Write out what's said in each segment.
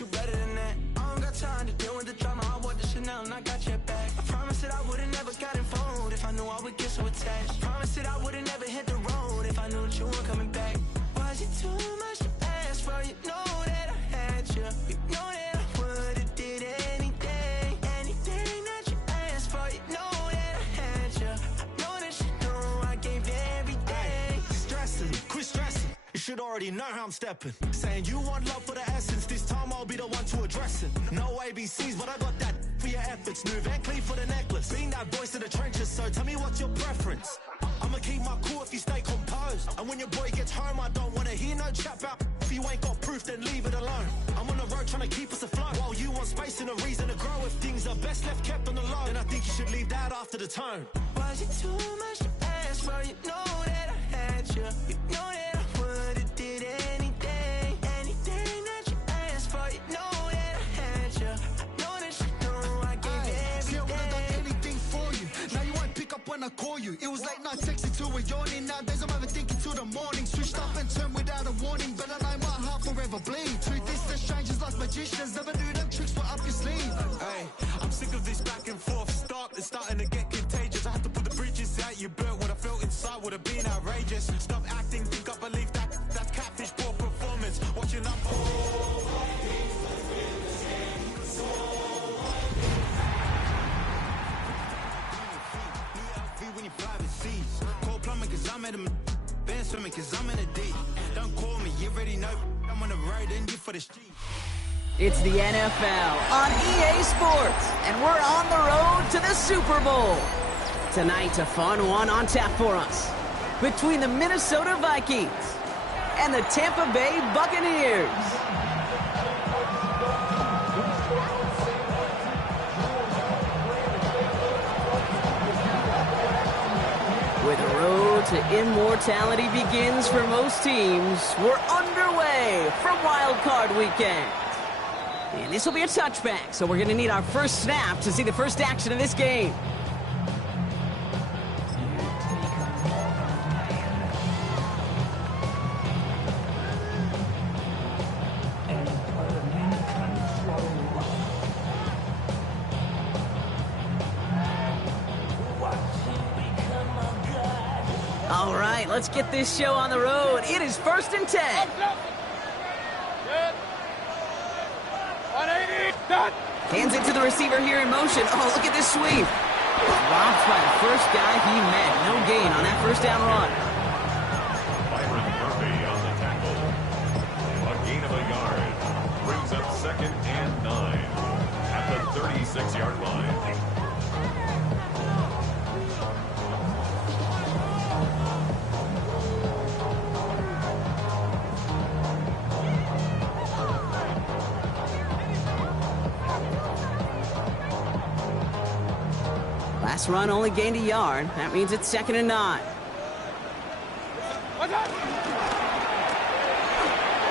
you better than that. I don't got time to deal with the drama. I want the Chanel and I got your back. I promise that I would've never gotten phoned if I knew I would get so attached. I promise that I would've never hit the road if I knew that you weren't coming back. Was it too much to ask for? You know that I had you. You know that I would've did anything, anything that you asked for. You know that I had you. I know that you know I gave everything. Stressing, quit stressing. You should already know how I'm stepping. Saying you want love for the essence. This time I'll be the one to address it. No ABCs, but I got that for your efforts. New Van Cleef for the necklace. Being that voice in the trenches, so tell me what's your preference. I'ma keep my cool if you stay composed. And when your boy gets home, I don't wanna hear no chat about. If you ain't got proof, then leave it alone. I'm on the road trying to keep us afloat. While you want space and a reason to grow. If things are best left kept on the low, then I think you should leave that after the tone. Was it too much to ask for? You know that I had you. You know that I would've did anything, anything that you asked for. You know that I had you. I know that you know I gave everything. See, I would've done anything for you. Now you won't pick up when I call you. It was late night texting till we're yawning. Nowadays I'm overthinking till the morning. Switched up and turned without a warning, but I know my heart forever bleed. Truth is, the strangers like magicians. Never knew them tricks were up your sleeve. Hey, I'm sick of this back and forth. It's starting to get contagious. I had to put the bridges out you built. What I felt inside would have been outrageous. Stop acting, think I believe that's catfish, poor performance. Watching up. When you private seas, call plumbing cause I'm at a band swimming cause I'm in a D. Don't call me, you already know I'm on the road and you for the street. It's the NFL on EA Sports, and we're on the road to the Super Bowl. Tonight, a fun one on tap for us between the Minnesota Vikings and the Tampa Bay Buccaneers. Where the road to immortality begins for most teams, we're underway from Wildcard weekend. And this will be a touchback, so we're going to need our first snap to see the first action of this game. All right, let's get this show on the road. It is 1st and 10. Hands it to the receiver here in motion. Oh, look at this sweep. Robbed by the first guy he met. No gain on that first down run. Byron Murphy on the tackle. A gain of a yard. Brings up 2nd and 9 at the 36-yard line. Last run only gained a yard. That means it's 2nd and 9.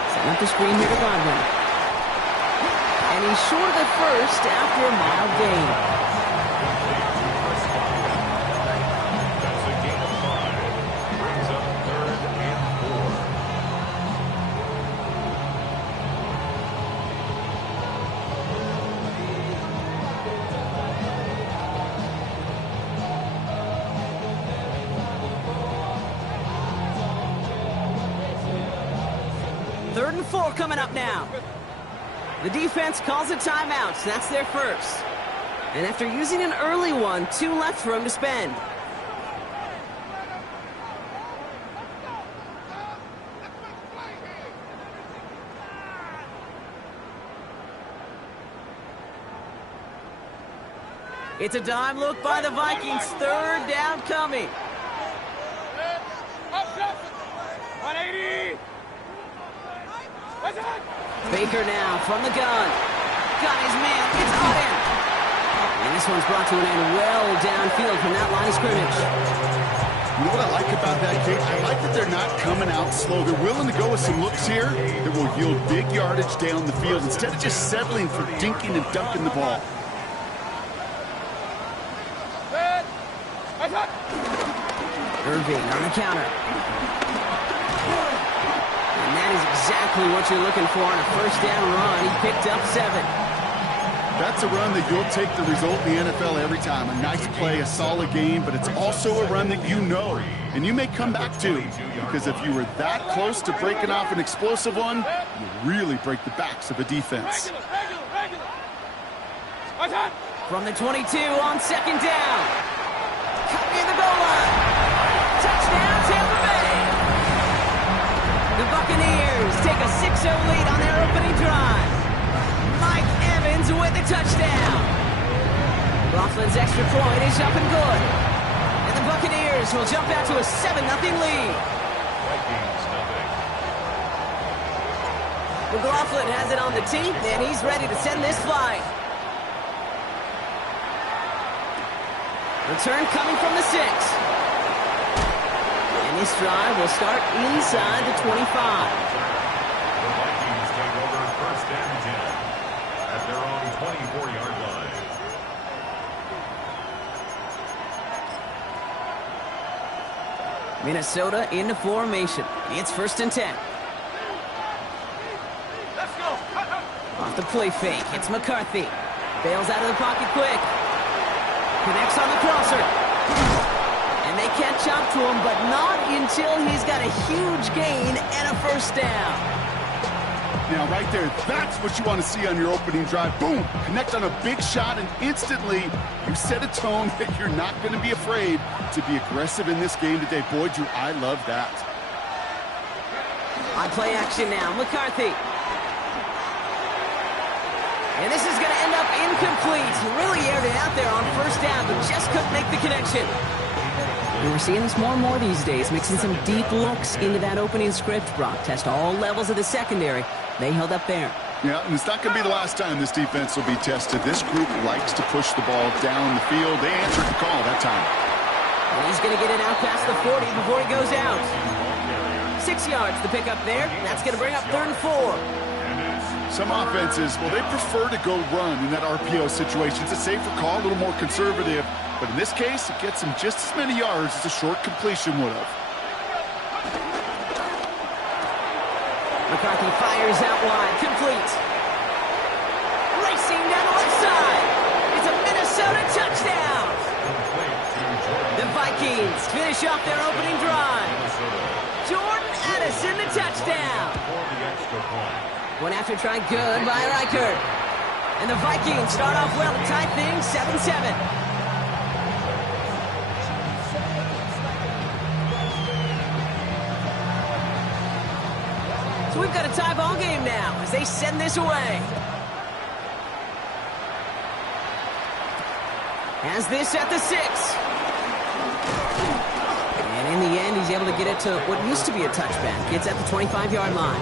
Setting up the screen here to Gruden. And he's short of the first after a mild gain. That's a gain of 5. Brings up 3rd and 4. Third and 4 coming up now. The defense calls a timeout, so that's their first. And after using an early one, 2 left for him to spend. It's a dime look by the Vikings. 3rd down coming. 180. Baker now from the gun. Got his man. It's Gruden. And this one's brought to an end well downfield from that line of scrimmage. You know what I like about that kick? I like that they're not coming out slow. They're willing to go with some looks here that will yield big yardage down the field instead of just settling for dinking and dunking the ball. Irving on the counter. And that is exactly exactly what you're looking for on a first down run. He picked up 7. That's a run that you'll take the result in the NFL every time. A nice play, a solid game, but it's also a run that you know, and you may come back to, because if you were that close to breaking off an explosive one, you really break the backs of a defense. From the 22 on second down. Cut near the goal line. Touchdown, Tampa Bay. The Buccaneers take a 6-0 lead on their opening drive. Mike Evans with the touchdown. Coughlin's extra point is up and good. And the Buccaneers will jump out to a 7-0 lead. McLaughlin has it on the tee, and he's ready to send this flight. Return coming from the 6. And this drive will start inside the 25. The Vikings take over first and 10 at their own 24-yard line. Minnesota into formation. It's first and 10. Off the play fake. It's McCarthy. Bails out of the pocket quick. Connects on the crosser. And they catch up to him, but not until he's got a huge gain and a first down. Now, right there, that's what you want to see on your opening drive. Boom! Connect on a big shot, and instantly you set a tone that you're not going to be afraid to be aggressive in this game today. Boy, Drew, I love that. On play action now, McCarthy. And this is going to end up incomplete. Really aired it out there on first down, but just couldn't make the connection. And we're seeing this more and more these days, mixing some deep looks into that opening script. Brock test all levels of the secondary. They held up there. Yeah, and it's not going to be the last time this defense will be tested. This group likes to push the ball down the field. They answered the call that time. And he's going to get it out past the 40 before he goes out. 6 yards to pick up there. That's going to bring up 3rd and 4. Some offenses, well, they prefer to go run in that RPO situation. It's a safer call, a little more conservative. But in this case, it gets him just as many yards as a short completion would have. McCarthy fires out wide, complete. Racing down the left side. It's a Minnesota touchdown. The Vikings finish off their opening drive. Jordan Addison, the touchdown. Went after try good by Reichert. And the Vikings start off well to tie things 7-7. So we've got a tie ball game now as they send this away. Has this at the 6. And in the end, he's able to get it to what used to be a touchback. It's at the 25-yard line.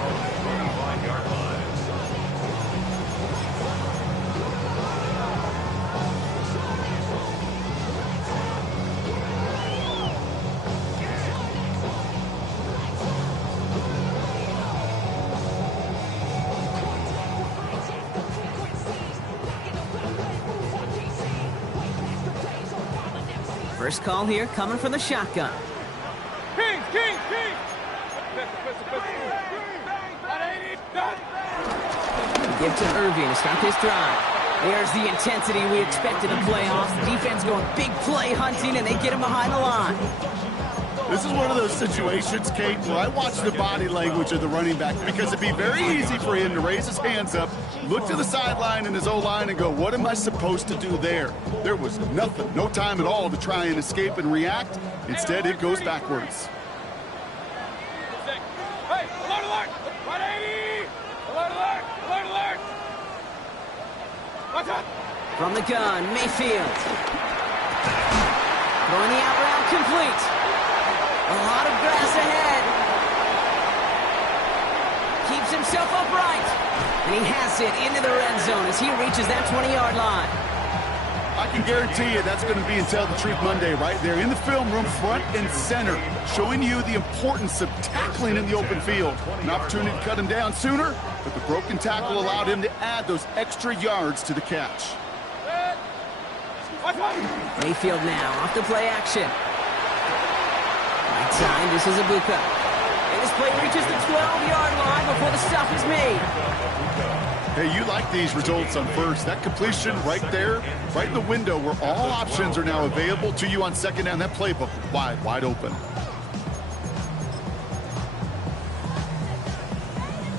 First call here coming from the shotgun. King! Give to Irving to start this drive. There's the intensity we expect in the playoffs. The defense going big play hunting, and they get him behind the line. This is one of those situations, Kate, where I watch the body language of the running back because it'd be very easy for him to raise his hands up, look to the sideline in his O-line and go, what am I supposed to do there? There was nothing, no time at all to try and escape and react. Instead, it goes backwards. Hey, alert, alert! 180! Alert, alert! Alert, alert! Watch out! From the gun, Mayfield. Throwing the out route complete. A lot of grass ahead. Keeps himself upright. And he has it into the red zone as he reaches that 20-yard line. I can guarantee you that's going to be in Tell the Truth Monday right there in the film room, front and center, showing you the importance of tackling in the open field. An opportunity to cut him down sooner, but the broken tackle allowed him to add those extra yards to the catch. Mayfield now off the play action. Right side, this is Ibuka. And This play reaches the 12-yard line before the stop is made. Hey, you like these results on first. That completion right there, right in the window where all options are now available to you on second down. That playbook wide open.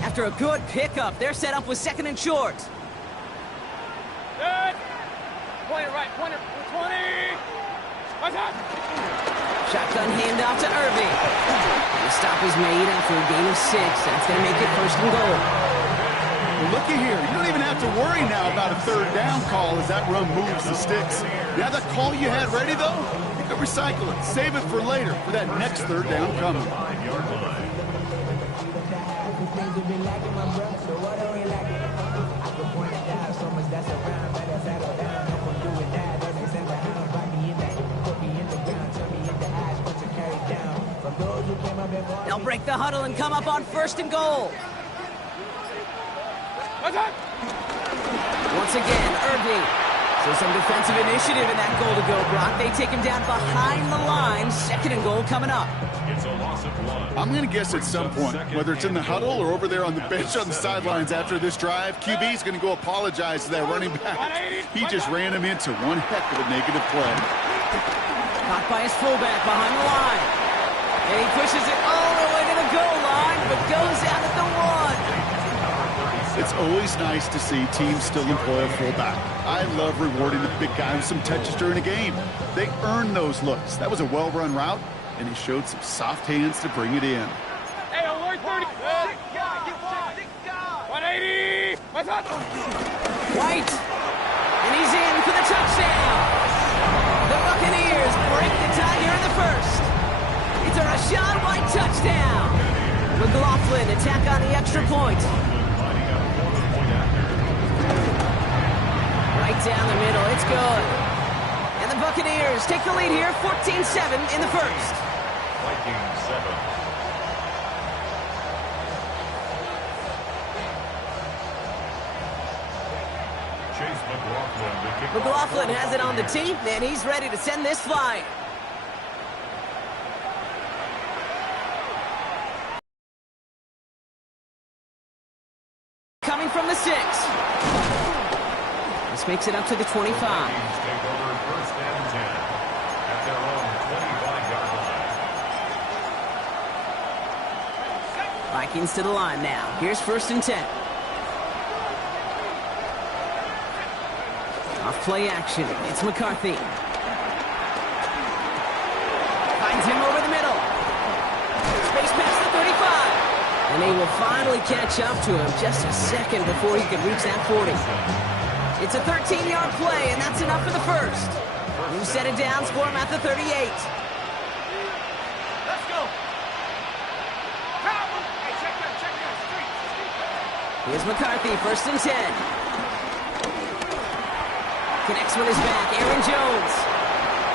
After a good pickup, they're set up with second and short. Good. Pointer right, pointer 20. Shotgun handoff to Irving. The stop is made after a gain of 6. That's going to make it first and goal. Well, looky here. You don't even have to worry now about a third down call as that run moves the sticks. You have that call you had ready, though? You can recycle it. Save it for later for that next third down coming. 5-yard line. They'll break the huddle and come up on first and goal. Once again, Irving. So some defensive initiative in that goal to go, Brock. They take him down behind the line. Second and goal coming up. It's a loss of 1. I'm going to guess at some point, whether it's in the huddle or over there on the bench on the sidelines after this drive, QB's going to go apologize to that running back. He just ran him into one heck of a negative play. Caught by his fullback behind the line. And he pushes it all the way to the goal line, but goes out at the 1. It's always nice to see teams still employ a fullback. I love rewarding the big guy with some touches during a game. They earn those looks. That was a well-run route, and he showed some soft hands to bring it in. Hey, alert 30. 180. White. And he's in for the touchdown. The Buccaneers break the tie here in the first. It's a Rachaad White touchdown. McLaughlin attack on the extra point. Right down the middle, it's good. And the Buccaneers take the lead here, 14-7 in the first. Viking 7. Chase McLaughlin, the kick. McLaughlin has it on the tee, and he's ready to send this flying. Coming from the 6. This makes it up to the 25. Take over first and 10 at their own 25-yard line. Vikings to the line now. Here's first and 10. Off play action. It's McCarthy. Finds him over the middle. Space past the 35. And they will finally catch up to him just a second before he can reach that 40. It's a 13-yard play, and that's enough for the first. You set it down, score him at the 38. Let's go. Hey, check that street. Here's McCarthy, first and 10. Connects with his back, Aaron Jones.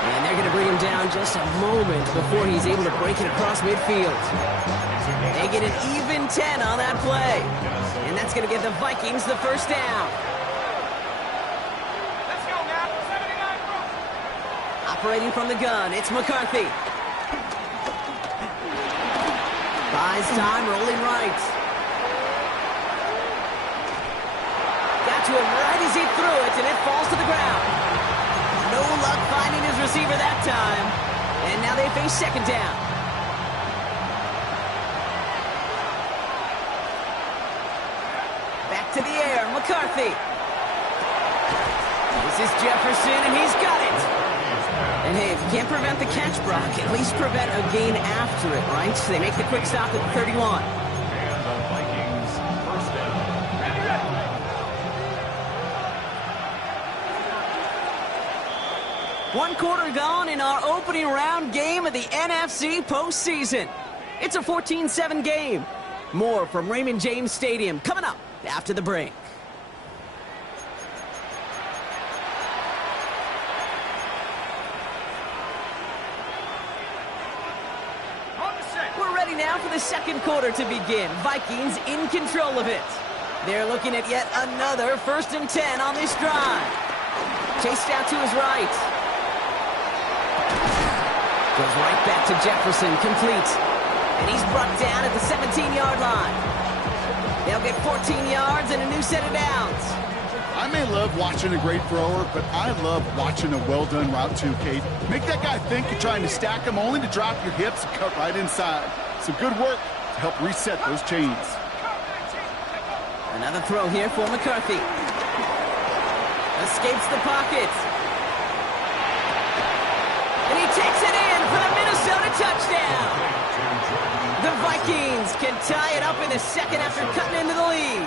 And they're going to bring him down just a moment before he's able to break it across midfield. They get an even 10 on that play. And that's going to give the Vikings the first down. Let's go now. 79. Operating from the gun, it's McCarthy. Buys time, rolling right. Got to him right as he threw it, and it falls to the ground. No luck finding his receiver that time. And now they face second down. Back to the air, McCarthy. This is Jefferson, and he's got it. And hey, if you can't prevent the catch, Brock, at least prevent a gain after it, right? So they make the quick stop at the 31. And the Vikings first down. One quarter gone in our opening round game of the NFC postseason. It's a 14-7 game. More from Raymond James Stadium coming up after the break. We're ready now for the second quarter to begin. Vikings in control of it. They're looking at yet another first and 10 on this drive. Chased out to his right. Goes right back to Jefferson, complete. And he's brought down at the 17-yard line. They'll get 14 yards and a new set of downs. I may love watching a great thrower, but I love watching a well-done route too, Kate. Make that guy think you're trying to stack him only to drop your hips and cut right inside. Some good work to help reset those chains. Another throw here for McCarthy. Escapes the pocket. And he takes it in for the Minnesota touchdown. The Vikings can tie it up in the second after cutting into the lead.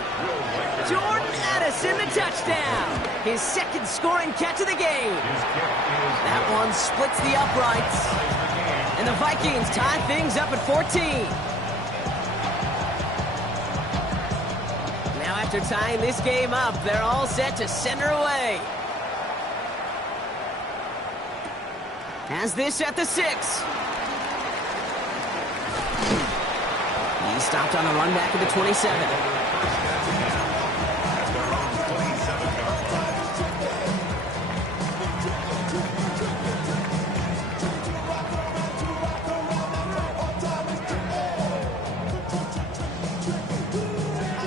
Jordan Addison, the touchdown. His second scoring catch of the game. That one splits the uprights. And the Vikings tie things up at 14. Now after tying this game up, they're all set to send her away. Has this at the 6. He stopped on a run back at the 27.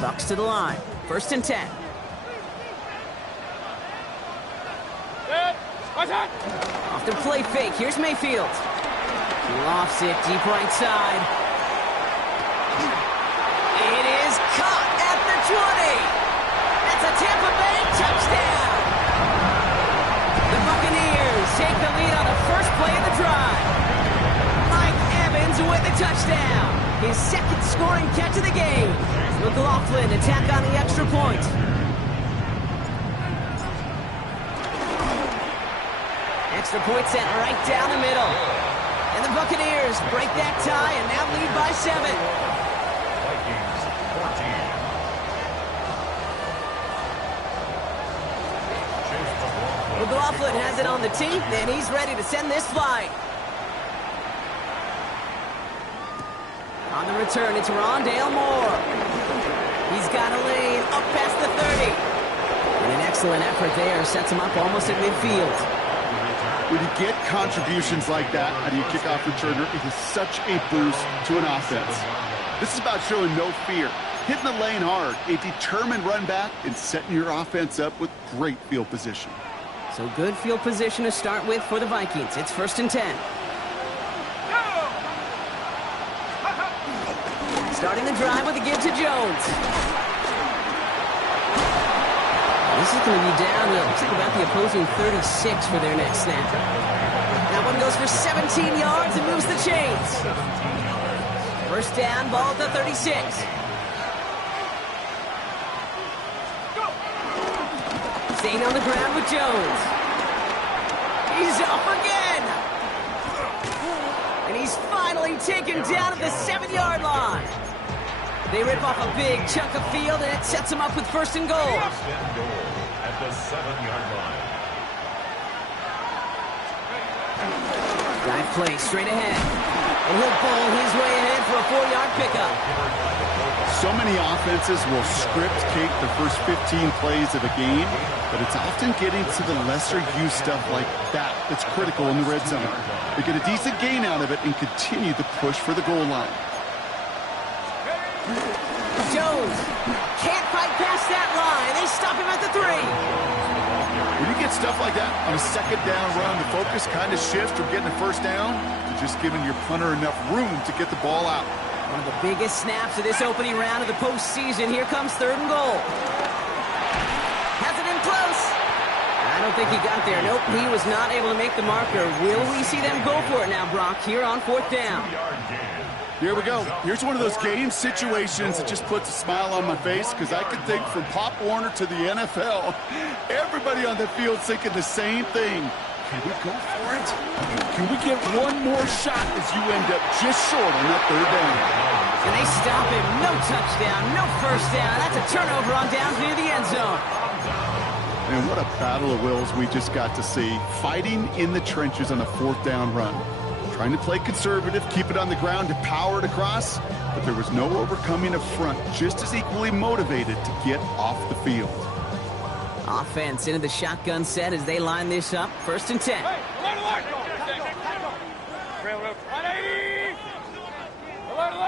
Bucks to the line. 1st and 10. Off the play fake. Here's Mayfield. He lofts it deep right side. It is caught at the 20. That's a Tampa Bay touchdown. The Buccaneers take the lead on the first play of the drive. Mike Evans with the touchdown. His second scoring catch of the game. McLaughlin attack on the extra point. Extra point sent right down the middle. And the Buccaneers break that tie and now lead by 7. Vikings 14. McLaughlin has it on the tee, and he's ready to send this flight. On the return, it's Rondale Moore. He's got a lane up past the 30. And an excellent effort there sets him up almost at midfield. When you get contributions like that out of your kickoff returner, it is such a boost to an offense. This is about showing no fear, hitting the lane hard, a determined run back, and setting your offense up with great field position. So good field position to start with for the Vikings. It's 1st and 10. Starting the drive with a give to Jones. This is going to be down to, looks like about the opposing 36 for their next snap. That one goes for 17 yards and moves the chains. First down, ball at the 36. Staying on the ground with Jones. He's off again. And he's finally taken down at the 7-yard line. They rip off a big chunk of field, and it sets them up with 1st and goal. First and goal at the 7-yard line. Drive play straight ahead. And he'll bowl his way ahead for a 4-yard pickup. So many offenses will script, Kate, the first 15 plays of a game, but it's often getting to the lesser-used stuff like that that's critical in the red zone. They get a decent gain out of it and continue the push for the goal line. Jones can't fight past that line. They stop him at the 3. When you get stuff like that on a second down run, the focus kind of shifts from getting a first down to just giving your punter enough room to get the ball out. One of the biggest snaps of this opening round of the postseason. Here comes 3rd and goal. Has it in close. I don't think he got there. Nope, he was not able to make the marker. Will we see them go for it now, Brock, here on 4th down? Here we go. Here's one of those game situations that just puts a smile on my face because I can think from Pop Warner to the NFL, everybody on the field thinking the same thing. Can we go for it? Can we get one more shot as you end up just short on that 3rd down? And they stop him. No touchdown, no first down. That's a turnover on downs near the end zone. And what a battle of wills we just got to see. Fighting in the trenches on a 4th down run. Trying to play conservative, keep it on the ground to power it across, but there was no overcoming a front just as equally motivated to get off the field. Offense into the shotgun set as they line this up. 1st and 10. Alert, alert!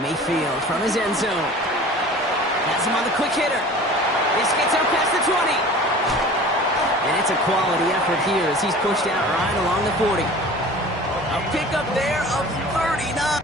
Mayfield from his end zone. Has him on the quick hitter. This gets out past the 20. And it's a quality effort here as he's pushed out right along the 40. A pickup there of 39.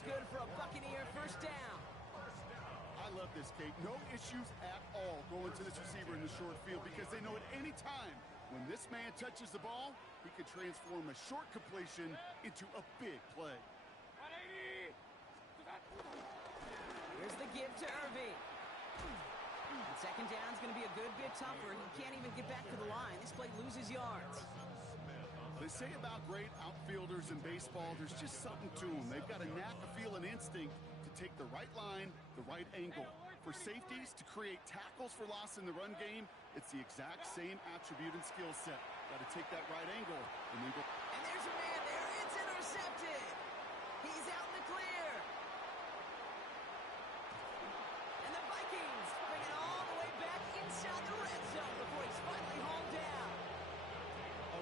Good for a Buccaneer first down. I love this, Kate. No issues at all going to this receiver in the short field because they know at any time when this man touches the ball, he could transform a short completion into a big play. Here's the give to Irving. And second down's going to be a good bit tougher. He can't even get back to the line. This play loses yards. They say about great outfielders in baseball, there's just something to them. They've got a knack, a feel, an instinct to take the right line, the right angle. For safeties, to create tackles for loss in the run game, it's the exact same attribute and skill set. Got to take that right angle. And there's a man there. It's intercepted. He's out in the clear. And the Vikings bring it all the way back inside the red zone before he's finally hauled down.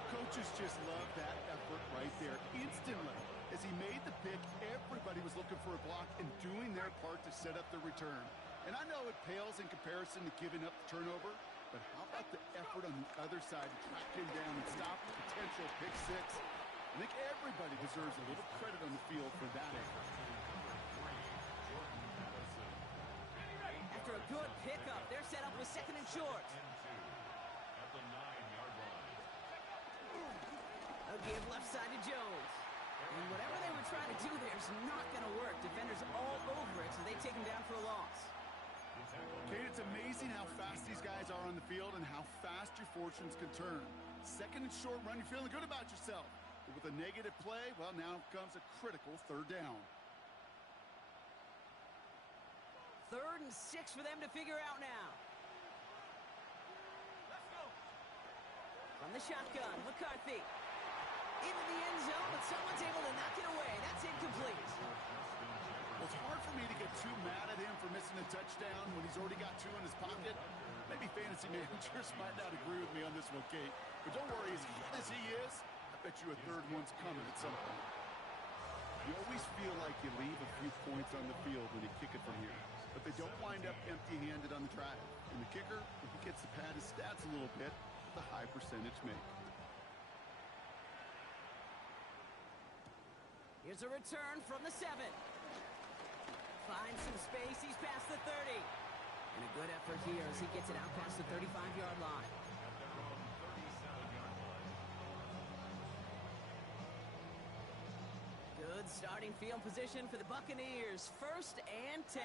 Coaches just love that effort right there. Instantly, as he made the pick, everybody was looking for a block and doing their part to set up the return. And I know it pales in comparison to giving up the turnover, but how about the effort on the other side to track him down and stop the potential pick six? I think everybody deserves a little credit on the field for that effort. After a good pickup, they're set up with second and short. A give left side to Jones. And whatever they were trying to do there is not going to work. Defenders all over it, so they take him down for a loss. Kate, it's amazing how fast these guys are on the field and how fast your fortunes can turn. Second and short run, you're feeling good about yourself. But with a negative play, well, now comes a critical third down. 3rd and 6 for them to figure out now. Let's go. From the shotgun, McCarthy. Into the end zone, but someone's able to knock it away. That's incomplete. Well, it's hard for me to get too mad at him for missing a touchdown when he's already got 2 in his pocket. Maybe fantasy managers might not agree with me on this one, Kate. But don't worry, as hot as he is, I bet you a third one's coming at some point. You always feel like you leave a few points on the field when you kick it from here. But they don't wind up empty-handed on the drive. And the kicker, if he gets to pad his stats a little bit, with a high percentage make. Here's a return from the 7. Finds some space. He's past the 30. And a good effort here as he gets it out past the 35-yard line. Good starting field position for the Buccaneers. 1st and 10.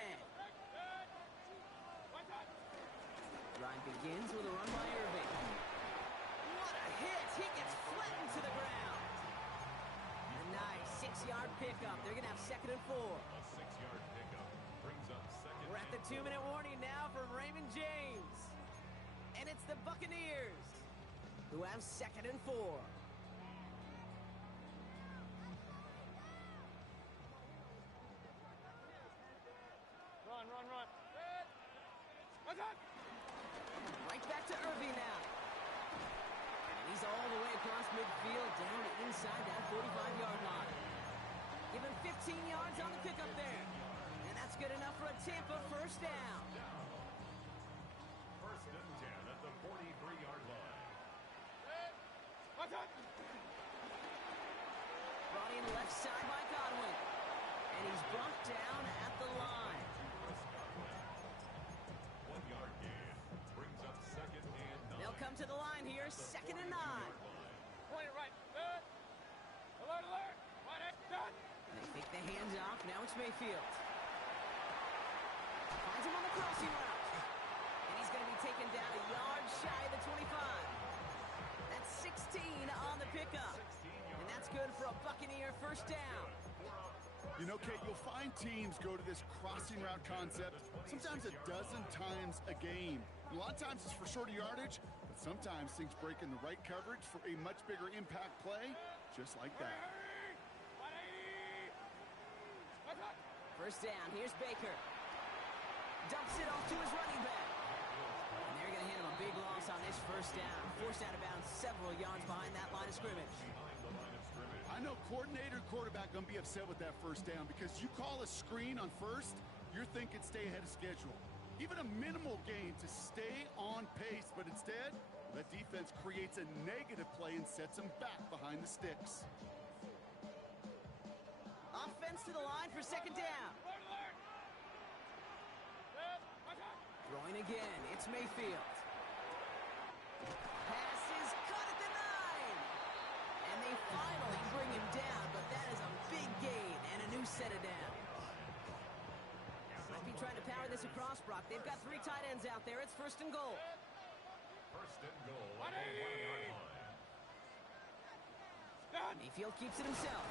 Drive begins with a run by Irving. What a hit! He gets flattened to the ground. A nice 6-yard pickup. They're going to have 2nd and 4. A 6-yard pickup brings up 2nd. We're at the 2-minute warning now from Raymond James. And it's the Buccaneers who have 2nd and 4. Run. Right back to Irving now. And he's all the way across midfield down inside that 45-yard line. Give him 15 yards on the pickup there. And that's good enough for a Tampa first down. 1st and 10 at the 45. brought down at the line. 1 yard gain brings up 2nd and 9. They'll come to the line here, 2nd and 9. Point it right. Good. Alert, alert. Right, done. They take the hands off. Now it's Mayfield. Finds him on the crossing route. And he's going to be taken down a yard shy of the 25. That's 16 on the pickup. And that's good for a Buccaneer first down. You know, Kate, you'll find teams go to this crossing route concept sometimes a dozen times a game. A lot of times it's for shorter yardage, but sometimes things break in the right coverage for a much bigger impact play, just like that. First down, here's Baker. Dumps it off to his running back. And they're going to hand him a big loss on this first down. Forced out of bounds several yards behind that line of scrimmage. I know coordinator and quarterback going to be upset with that first down because you call a screen on first, you're thinking stay ahead of schedule. Even a minimal gain to stay on pace, but instead, that defense creates a negative play and sets them back behind the sticks. Offense to the line for 2nd down. Throwing again, it's Mayfield. Pass is caught at the 9. And they finally bring him down, but that is a big gain and a new set of downs. Might be trying to power this across, Brock. They've got 3 tight ends out there. It's 1st and goal. 1st and goal at the 1 yard line. Mayfield keeps it himself.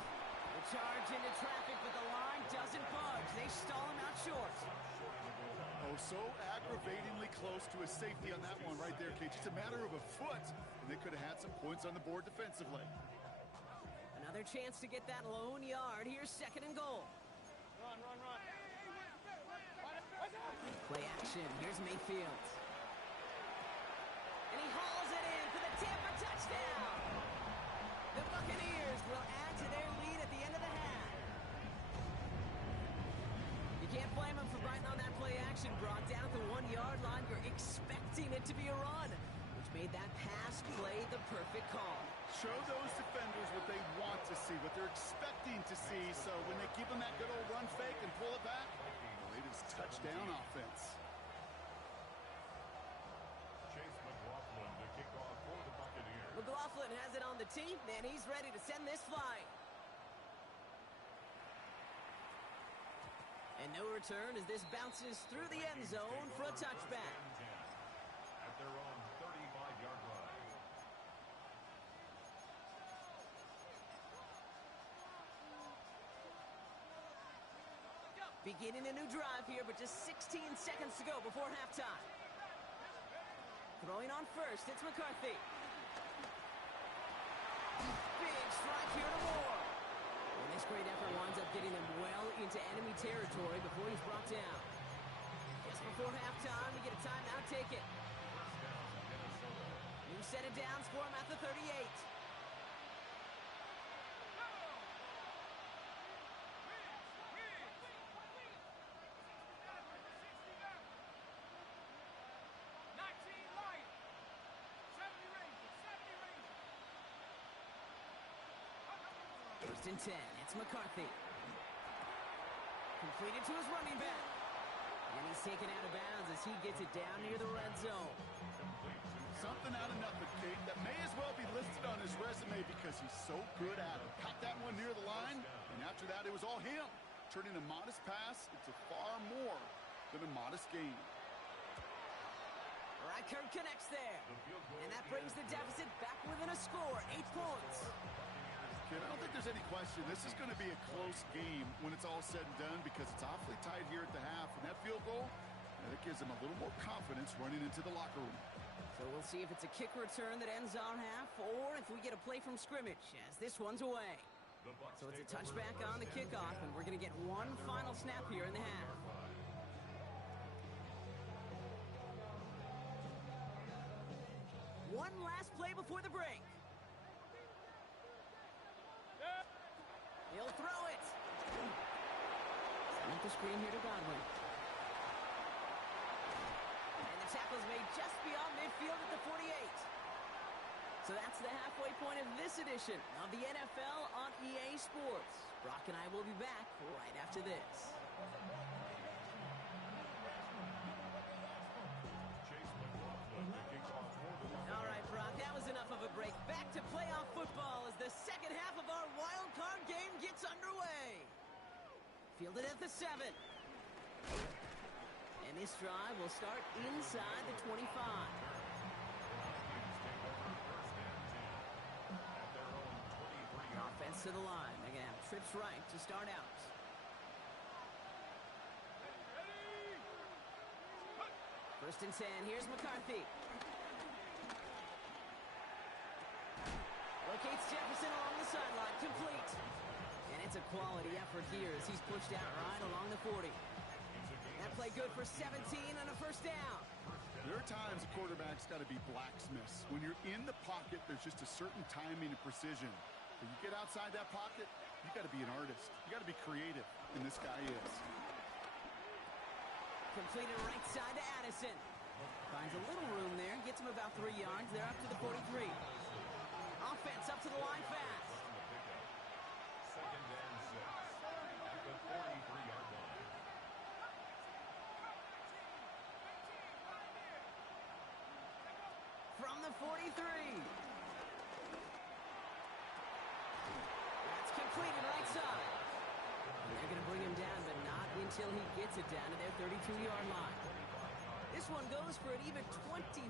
The charge into traffic, but the line doesn't budge. They stall him out short. Oh, so aggravatingly close to a safety on that one right there, Kate. Just a matter of a foot, and they could have had some points on the board defensively. Another chance to get that lone yard. Here's 2nd and goal. Run. Play action. Here's Mayfield. And he hauls it in for the Tampa touchdown. The Buccaneers will add to their lead at the end of the half. You can't blame them for biting on that play action, Brock. Down at the 1 yard line, you're expecting it to be a run, which made that pass play the perfect call. Show those defenders what they want to see, what they're expecting to see, so when they give them that good old run fake and pull it back, well, it is touchdown offense. Chase McLaughlin to kick off for the Buccaneers. McLaughlin has it on the tee, and he's ready to send this flying. And no return as this bounces through the end zone for a touchback. At their own 35-yard line. Beginning a new drive here, but just 16 seconds to go before halftime. Throwing on first, it's McCarthy. Big strike here to Moore. And this great effort winds up getting them well into enemy territory before he's brought down. Just before halftime, we get a timeout ticket. New set of downs for him at the 38. First and 10, it's McCarthy. Completed to his running back. And he's taken out of bounds as he gets it down near the red zone. Something out of nothing, Kate, that may as well be listed on his resume because he's so good at it. Caught that one near the line, and after that, it was all him. Turning a modest pass into far more than a modest gain. Reichert connects there. And that brings the deficit back within a score, 8 points. I don't think there's any question. This is going to be a close game when it's all said and done because it's awfully tight here at the half. And that field goal, that gives them a little more confidence running into the locker room. So we'll see if it's a kick return that ends our half or if we get a play from scrimmage as this one's away. So it's a touchback on the kickoff, and we're going to get one final snap here in the half. One last play before the break. He'll throw it. Send up the screen here to Godwin. And the tackle's made just beyond midfield at the 48. So that's the halfway point of this edition of the NFL on EA Sports. Brock and I will be back right after this. All right, Brock, that was enough of a break. Back to playoff football as the second half of our wild card game gets underway. Fielded at the 7. And this drive will start inside the 25. Offense to the line. They're going to have trips right to start out. First and 10. Here's McCarthy. Locates Jefferson along the sideline. Complete. And it's a quality effort here as he's pushed out right along the 40. That play good for 17 and a first down. There are times a quarterback's got to be blacksmiths. When you're in the pocket, there's just a certain timing and precision. When you get outside that pocket, you got to be an artist. You got to be creative, and this guy is. Completed right side to Addison. Finds a little room there, gets him about 3 yards. They're up to the 43. Offense up to the line fast. Second and 6 at the 43-yard line. From the 43. That's completed right side. And they're going to bring him down, but not until he gets it down to their 32-yard line. This one goes for an even 25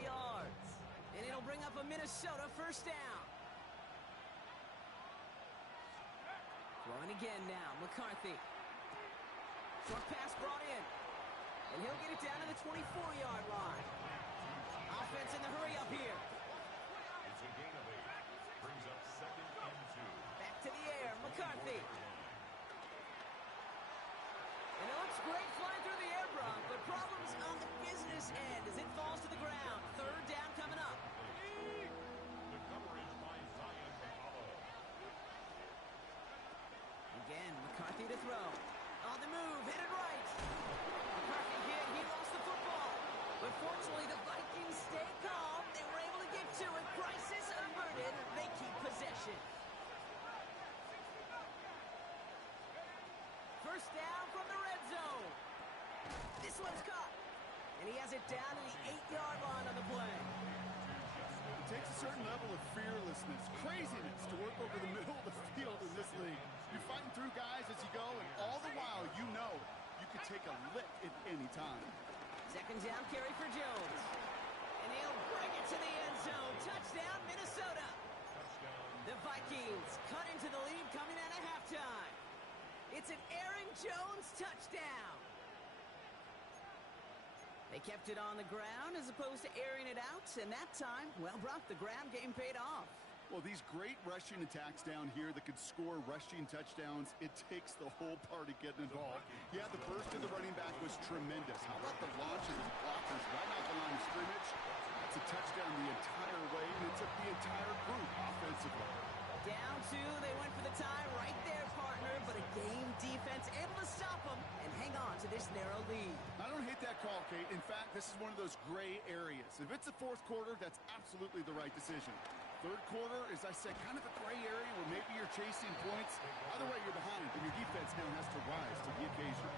yards. And it'll bring up a Minnesota first down. Throwing again now, McCarthy. Short pass brought in. And he'll get it down to the 24-yard line. Offense in the hurry up here. It's a gain of 8. Brings up second and 2. Back to the air, McCarthy. And it looks great flying through the air, Brock, but problems on the business end as it falls to the ground. Third down coming up. The coverage by Zion Apollo. Again, McCarthy to throw. On the move, headed right. McCarthy hit, he lost the football. But fortunately, the Vikings stay calm. They were able to get to it. Crisis averted. They keep possession. First down from the red zone. This one's caught. And he has it down to the 8-yard line on the play. It takes a certain level of fearlessness, craziness to work over the middle of the field in this league. You're fighting through guys as you go, and all the while you know you can take a lick at any time. Second down carry for Jones. And he'll bring it to the end zone. Touchdown, Minnesota. Touchdown. The Vikings cut into the lead coming out of halftime. It's an Aaron Jones touchdown. They kept it on the ground as opposed to airing it out, and that time, well, Brock, the ground game paid off. Well, these great rushing attacks down here that could score rushing touchdowns, it takes the whole party getting involved. Yeah, the burst of the running back was tremendous. How about the launch of the blockers right off the line of scrimmage? That's a touchdown the entire way, and it took the entire group offensively. Down 2, they went for the tie right there, partner, but a game defense able to stop them and hang on to this narrow lead. I don't hate that call, Kate. In fact, this is one of those gray areas. If it's the fourth quarter, that's absolutely the right decision. Third quarter, as I said, kind of a gray area where maybe you're chasing points. Either way, you're behind, and your defense now has to rise to the occasion.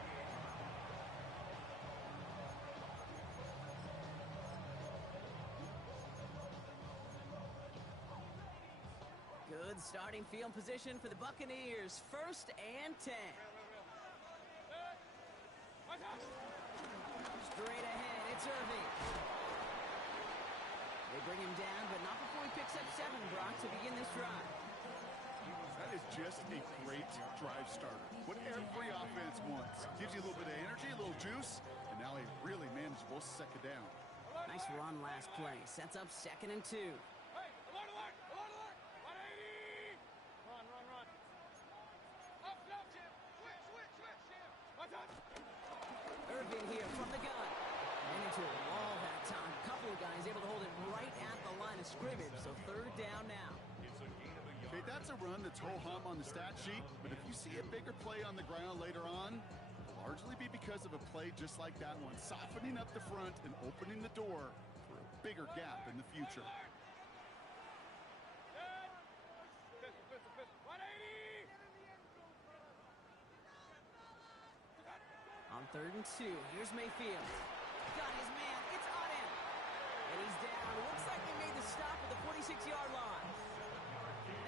Good starting field position for the Buccaneers. First and 10. Straight ahead, it's Irving. They bring him down, but not before he picks up 7, Brock, to begin this drive. That is just a great drive starter. What every offense wants. Gives you a little bit of energy, a little juice, and now a really manageable second down. Nice run last play. Sets up 2nd and 2. Hey, alert, alert, alert, alert! 180! Run. Up, Jim! Switch, Jim! What's up? Irving here from the gun. And into a wall that time. A couple of guys able to hold it right at the line of scrimmage, so third down now. It's a gain of a yard. Okay, that's a run that's ho-hum on the stat sheet, but if you see a bigger play on the ground later on, it'll largely be because of a play just like that one, softening up the front and opening the door for a bigger gap in the future. 3rd and 2. Here's Mayfield. Got his man. It's on him. And he's down. Looks like they made the stop at the 46-yard line.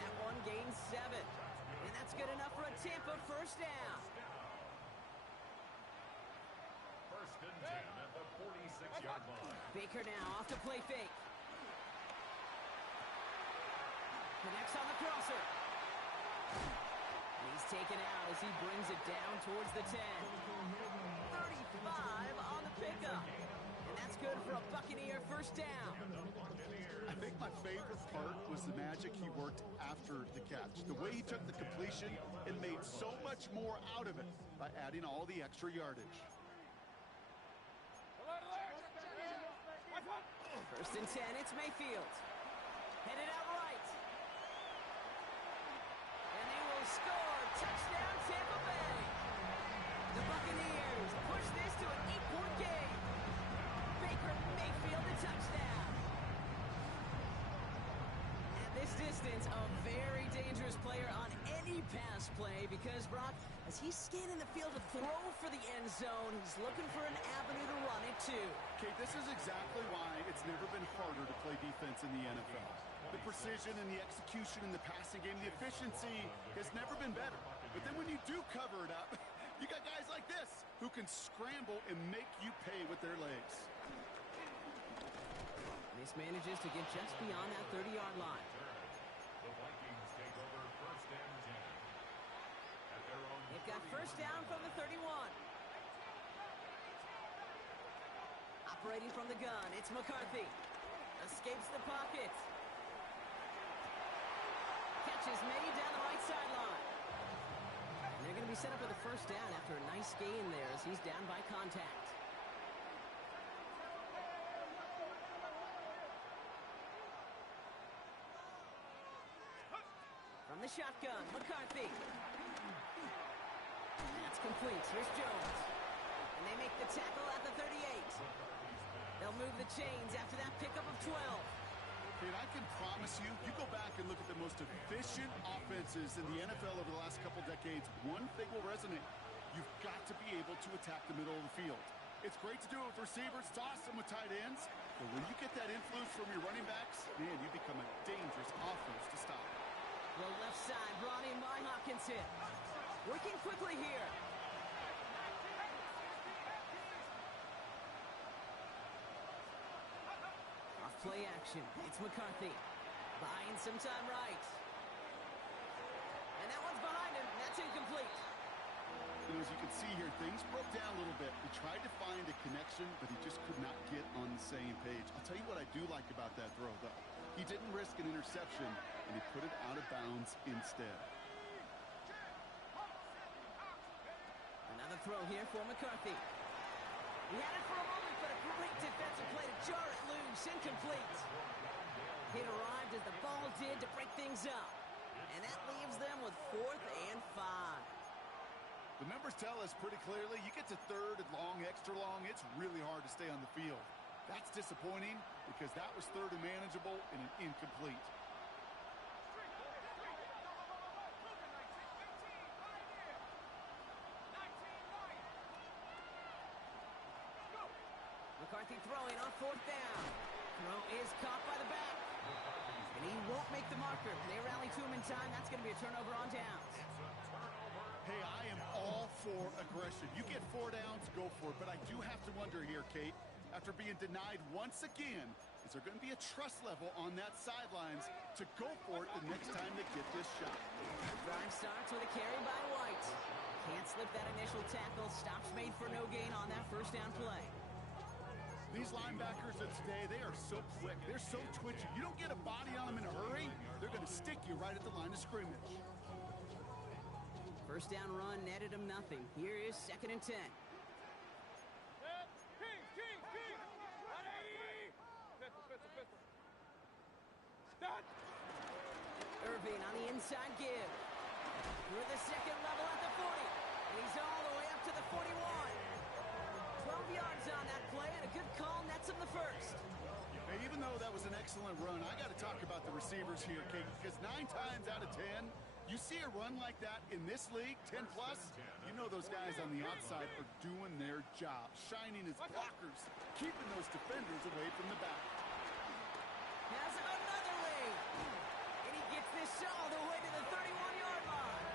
That one gains 7. And that's good enough for a Tampa first down. 1st and 10 at the 46-yard line. Baker now off to play fake. Connects on the crosser. And he's taken out as he brings it down towards the 10. 35 on the pickup. And that's good for a Buccaneer first down. I think my favorite part was the magic he worked after the catch. The way he took the completion and made so much more out of it by adding all the extra yardage. 1st and 10, it's Mayfield. Headed out right. And they will score. Touchdown, Tampa Bay. The Buccaneers push this to an 8-point game. Baker Mayfield a touchdown. At this distance, a very dangerous player on any pass play because, Brock, as he's scanning the field to throw for the end zone, he's looking for an avenue to run it too. Okay, this is exactly why it's never been harder to play defense in the NFL. The precision and the execution in the passing game, the efficiency has never been better. But then when you do cover it up, you got guys like this who can scramble and make you pay with their legs. This manages to get just beyond that 30-yard line. The Vikings take over 1st and 10. At their own They've got first down from the 31. Operating from the gun, it's McCarthy. Escapes the pocket. Catch is made down the right sideline. And they're going to be set up with a first down after a nice gain there as he's down by contact. From the shotgun, McCarthy. That's complete. Here's Jones. And they make the tackle at the 38. They'll move the chains after that pickup of 12. And I can promise you, you go back and look at the most efficient offenses in the NFL over the last couple decades, one thing will resonate. You've got to be able to attack the middle of the field. It's great to do it with receivers, toss them with tight ends, but when you get that influence from your running backs, man, you become a dangerous offense to stop. The left side brought in by Hawkinson. Working quickly here. Off play action. It's McCarthy. Buying some time right. And that one's behind him. That's incomplete. You know, as you can see here, things broke down a little bit. He tried to find a connection, but he just could not get on the same page. I'll tell you what I do like about that throw, though. He didn't risk an interception, and he put it out of bounds instead. Another throw here for McCarthy. He had it for a moment, but a great defensive play to jar it loose. Incomplete. It arrived as the ball did to break things up. And that leaves them with 4th and 5. The numbers tell us pretty clearly, you get to 3rd and long, extra long, it's really hard to stay on the field. That's disappointing because that was 3rd and manageable and an incomplete. McCarthy throwing on 4th down. Throw is caught by the back. And he won't make the marker. They rally to him in time. That's going to be a turnover on downs. Hey, I am all for aggression. You get 4 downs, go for it. But I do have to wonder here, Kate, after being denied once again, is there going to be a trust level on that sidelines to go for it the next time they get this shot? Drive starts with a carry by White. Can't slip that initial tackle. Stops made for no gain on that first down play. These linebackers of today, they are so quick. They're so twitchy. You don't get a body on them in a hurry, they're going to stick you right at the line of scrimmage. First down run netted him nothing. Here is 2nd and 10. King! 180! Pistol. Done! Irving on the inside give. Through the second level at the 40. And he's all the way up to the 41. 12 yards on that play, and a good call nets him the first. Hey, even though that was an excellent run, I got to talk about the receivers here, Kate, because 9 times out of 10, You see a run like that in this league, 10+, you know those guys on the outside are doing their job, shining as blockers, keeping those defenders away from the back. Has another lead. And he gets this all the way to the 31-yard line.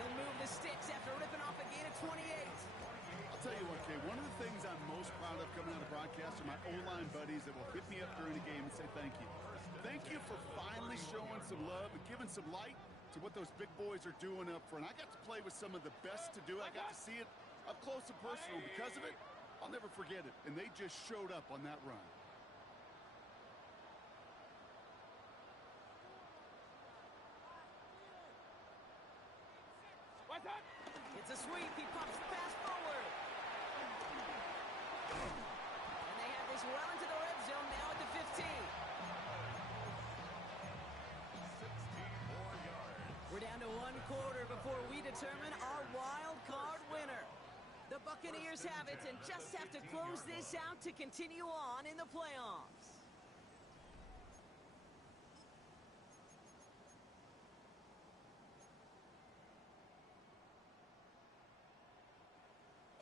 He'll move the sticks after ripping off a gain of 28. I'll tell you what, Kay, one of the things I'm most proud of coming out of broadcast are my O-line buddies that will hit me up during the game and say thank you. Thank you for finally showing some love and giving some light to what those big boys are doing up front. I got to play with some of the best to do it. I got to see it up close and personal. Because of it, I'll never forget it. And they just showed up on that run. What's that? It's a sweep. He pops the pass forward. And they have this well into the red zone now at the 15. 16 more yards. We're down to 1 quarter before we determine our wild card winner. The Buccaneers have it and just have to close this out to continue on in the playoffs.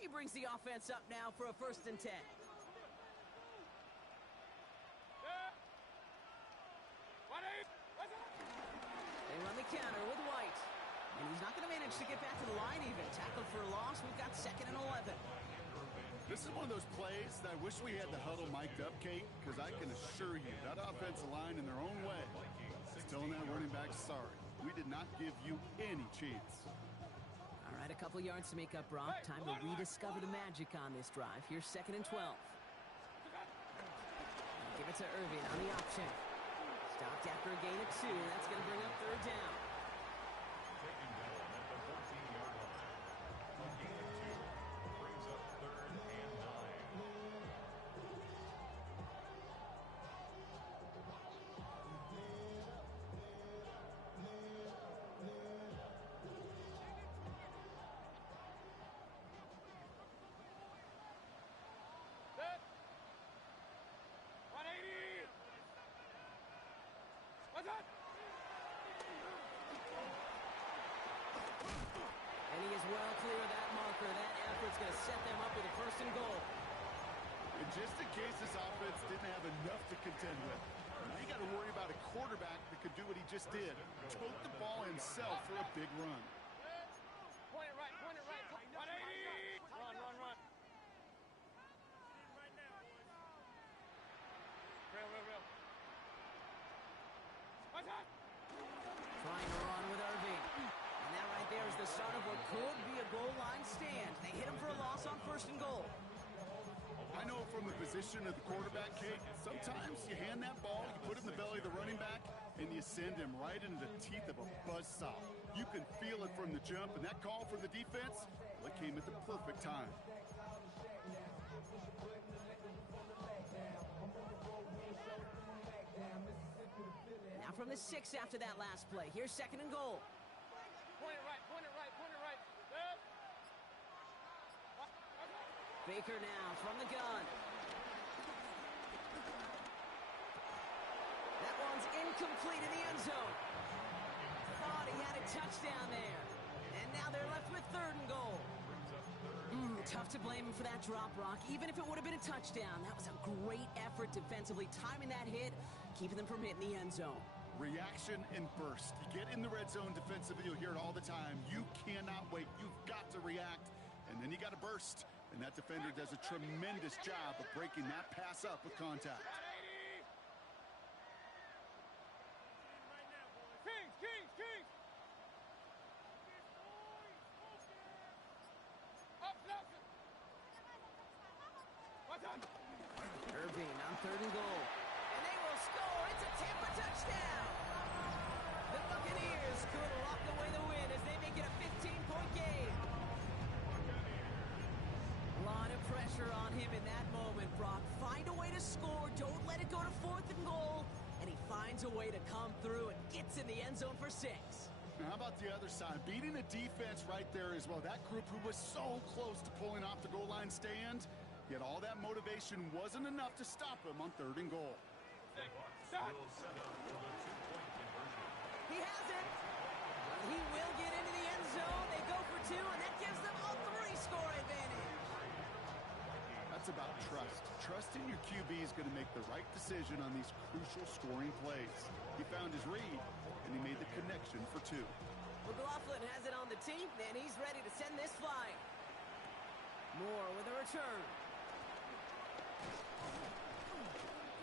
He brings the offense up now for a 1st and 10. They run the counter with White. And he's not going to manage to get back to the line even. Tackled for a loss. We've got 2nd and 11. This is one of those plays that I wish we had the huddle mic'd up, Kate, because I can assure you that offensive line in their own way is telling that running back, sorry, we did not give you any chance. All right, a couple yards to make up, Brock. Time to rediscover the magic on this drive. Here's 2nd and 12. Give it to Irving on the option. Stopped after a gain of 2. That's going to bring up 3rd down. Taking down at the 14-yard line. A gain of 2 brings up 3rd and 180. What's that? And he is well clear of that marker. That effort's going to set them up with a 1st and goal. And just in case this offense didn't have enough to contend with, now you got to worry about a quarterback that could do what he just did. Tote the ball himself for a big run. Point it right, point it right. 180. Run. Real. What's that? Trying to run with Irving. And that right there is the start of what could be a goal line stand. They hit him for a loss on 1st and goal. I know from the position of the quarterback, Kate, sometimes you hand that ball, you put it in the belly of the running back, and you send him right into the teeth of a buzzsaw. You can feel it from the jump, and that call from the defense, well, it came at the perfect time. Now from the 6 after that last play. Here's 2nd and goal. Point it right. Baker now from the gun. That one's incomplete in the end zone. Thought he had a touchdown there. And now they're left with 3rd and goal. Tough to blame him for that drop, Rock. Even if it would have been a touchdown, that was a great effort defensively, timing that hit, keeping them from hitting the end zone. Reaction and burst. You get in the red zone defensively, you'll hear it all the time. You cannot wait. You've got to react, and then you got to burst. And that defender does a tremendous job of breaking that pass up with contact. 180. Kings. Up, Nelson. What's that? Irving on 3rd and goal. And they will score. It's a Tampa touchdown. The Buccaneers could lock away the win as they make it a 15-point game. A lot of pressure on him in that moment, Brock. Find a way to score. Don't let it go to 4th and goal. And he finds a way to come through and gets in the end zone for 6. Now, how about the other side? Beating a defense right there as well. That group who was so close to pulling off the goal line stand, yet all that motivation wasn't enough to stop him on 3rd and goal. The Bucs will set up for the 2-point conversion. He has it. he will get into the end zone. They go for two, and that gives them a 3-score advantage. That's about trust. Trusting your QB is going to make the right decision on these crucial scoring plays. He found his read, and he made the connection for two. McLaughlin has it on the team, and he's ready to send this flying. Moore with a return.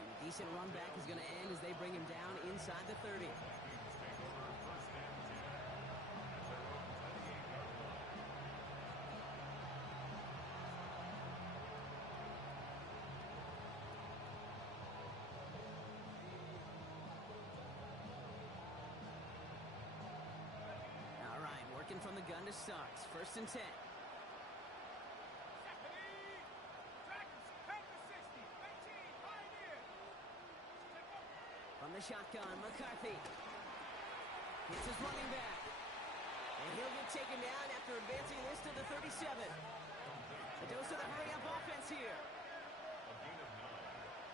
And a decent run back is going to end as they bring him down inside the 30. All right, working from the gun to start. 1st and 10. From the shotgun, McCarthy. Hits his running back. And he'll get taken down after advancing this to the 37. A dose of the hurry-up offense here. A gain of 9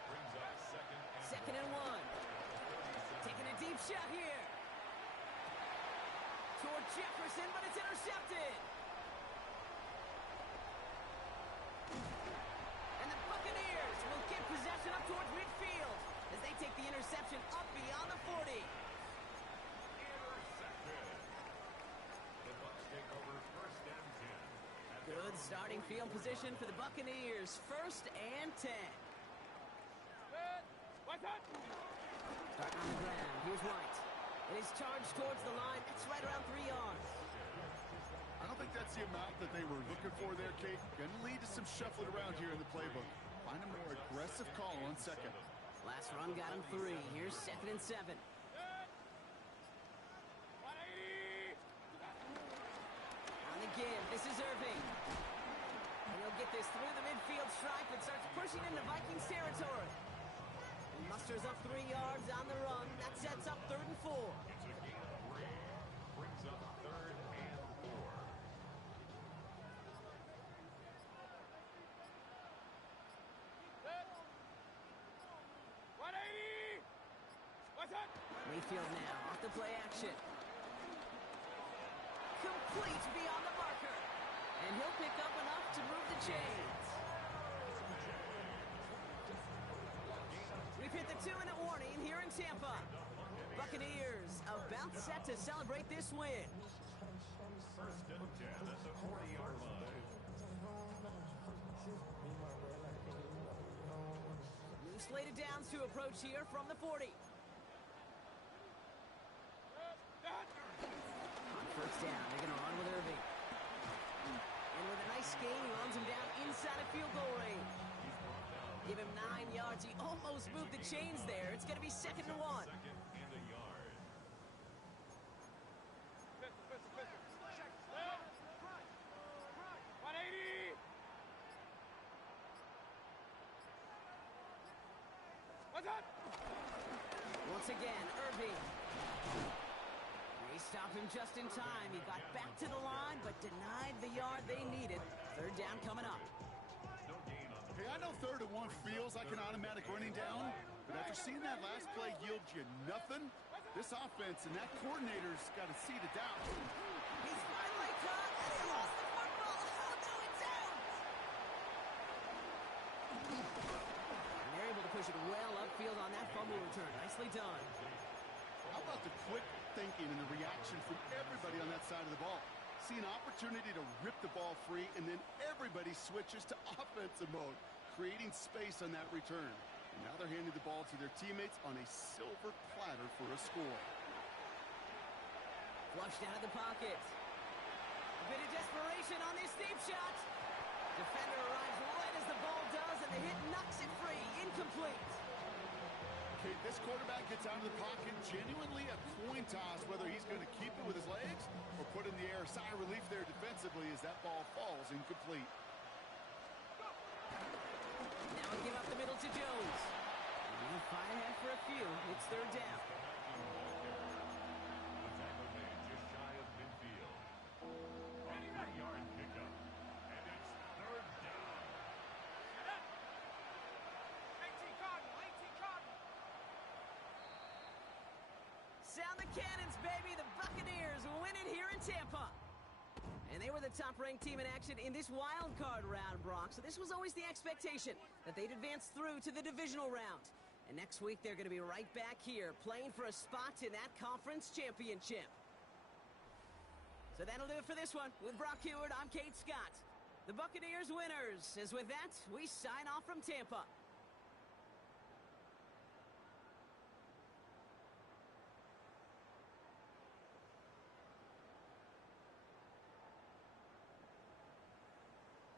brings up Second and 1. Taking a deep shot here. Toward Jefferson, but it's intercepted. And the Buccaneers will get possession up towards midfield as they take the interception up beyond the 40. Intercepted. The Bucs take over 1st and 10. Good starting field position for the Buccaneers. 1st and 10. Good. What's up? Starting on the ground. Here's White. And he's charged towards the line. It's right around 3 yards. I don't think that's the amount that they were looking for there, Kate. Going to lead to some shuffling around here in the playbook. Find a more aggressive call on second. Last run got him 3. Here's 2nd and 7. Good. 180. On the give, this is Irving. And he'll get this through the midfield stripe and starts pushing into Vikings territory. He musters up 3 yards on the run. That sets up 3rd and 4. It's a gain of 3. Brings up 3rd and 4. Good. 180. What's up? Mayfield now off the play action. Complete beyond the marker. And he'll pick up enough to move the chains. We've hit the 2-minute warning here in Tampa. Buccaneers about set to celebrate this win. 1st and 10 at the 40-yard line. New slated downs to approach here from the 40. On 1st down, they're going to run with Irving. And with a nice gain, he runs him down inside of field goal range. Give him 9 yards. He almost moved the chains there. It's going to be 2nd and 1. 2nd and a yard. Pistol. 180. What's up? Once again, Irving. They stopped him just in time. He got back to the line, but denied the yard they needed. 3rd down coming up. No gain on the Hey, I know 3rd and 1 feels like an automatic running down, but after seeing that last play yield you nothing, this offense and that coordinator's got a seat of doubt. He's finally caught, and he lost the football. Oh, no, it's out! And they're able to push it well upfield on that fumble return. Nicely done. How about the quick thinking and the reaction from everybody on that side of the ball? See an opportunity to rip the ball free, and then everybody switches to offensive mode, creating space on that return. And now they're handing the ball to their teammates on a silver platter for a score. Flushed out of the pocket. A bit of desperation on this deep shot. Defender arrives right as the ball does, and the hit knocks it free. Incomplete. Okay, this quarterback gets out of the pocket, genuinely a coin toss whether he's going to keep it with his legs or put in the air. Sigh of relief there defensively as that ball falls incomplete. Now we give up the middle to Jones. And he'll fire ahead for a few. It's 3rd down. The tackle made just shy of midfield. 20-yard pickup. And it's 3rd down. Get up. 18 Cardinal. Sound the cannons, baby. The Buccaneers win it Tampa. And they were the top-ranked team in action in this wild card round, Brock. So this was always the expectation that they'd advance through to the divisional round. And next week, they're going to be right back here playing for a spot in that conference championship. So that'll do it for this one. With Brock Heward, I'm Kate Scott. The Buccaneers winners. As with that, we sign off from Tampa.